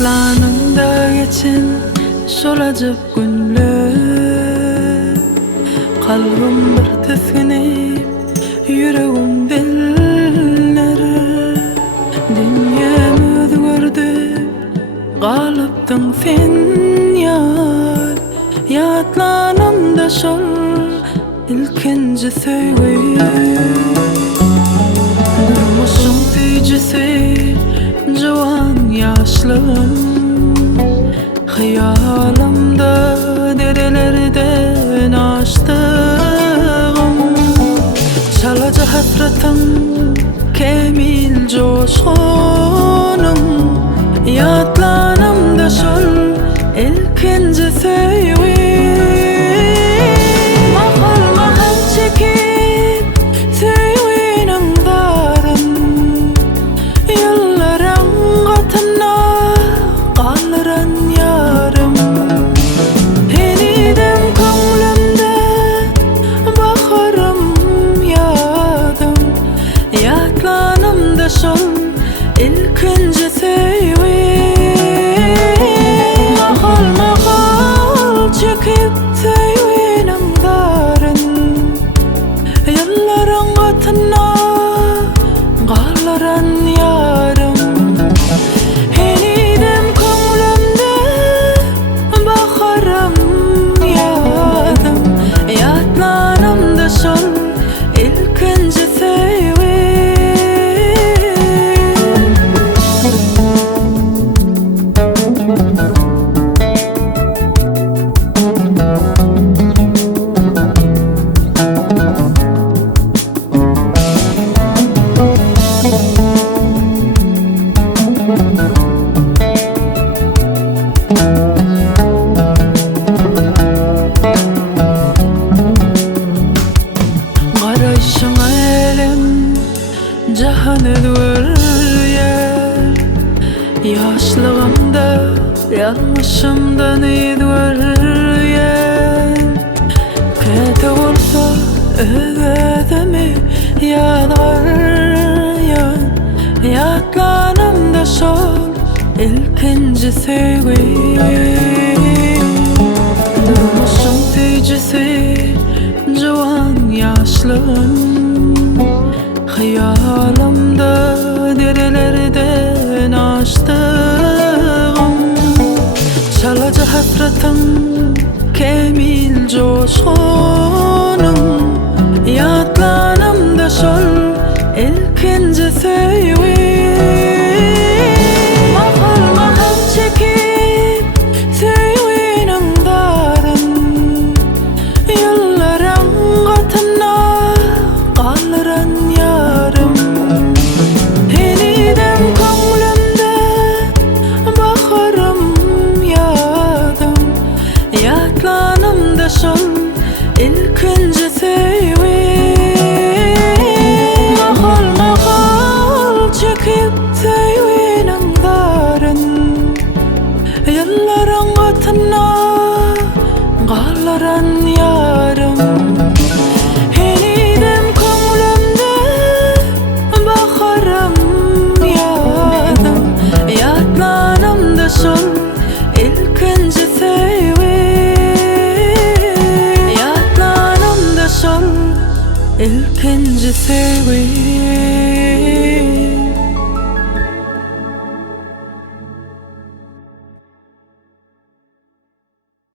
Yatlanımda geçin şol ajab günler, kalbim bir teskinip, yüregim delner. Dünyam özgürdü, galypdyň sen ýar. Yatlanımda şol ilkinji söýgü, durmuşyň tüýjüsi jowan ýaşlygym. Hayalımda derelerden aştığım, çalaca hasretim kemil coşkunum. Yatlanımda şol ilkinji söýgü, mahal mahal çekip söýgüniň daryn, ýyllaryň gatyna galyran ýarym. Enidem köňlümde baharym ýadym. Yatlanımda şol ilkinji söýgü, mahal mahal çekip söýgüniň daryn, ýyllaryň gatyna galyran ýarym. Enidem köňlümde baharym ýadym. Yatlanımda şol ilkinji söýgü. Garaşyň elim jahany görýär, ýaşlygymda ýalňyşymdan görýär. Kete bolsa özümi ýadgarýan, yatlanymda şol ilkinji söýgü, durmuşyň tüýjüsi jowan ýaşlygym. Hayalımda derelerden aştığım, çalaca hasretim kemil coşkunum. Yatlanımda şol ilkinji söýgü, mahal mahal çekip söýgüniň daryn, ýyllaryň gatyna galyran ýarym. Enidem köňlümde baharym ýadym. Yatlanımda şol ilkinji söýgü, mahal mahal çekip söýgüniň daryn, ýyllaryň gatyna galyran ýarym. Enidem köňlümde baharym ýadym. Yatlanımda şol ilkinji söýgü, yatlanımda şol ilkinji söýgü.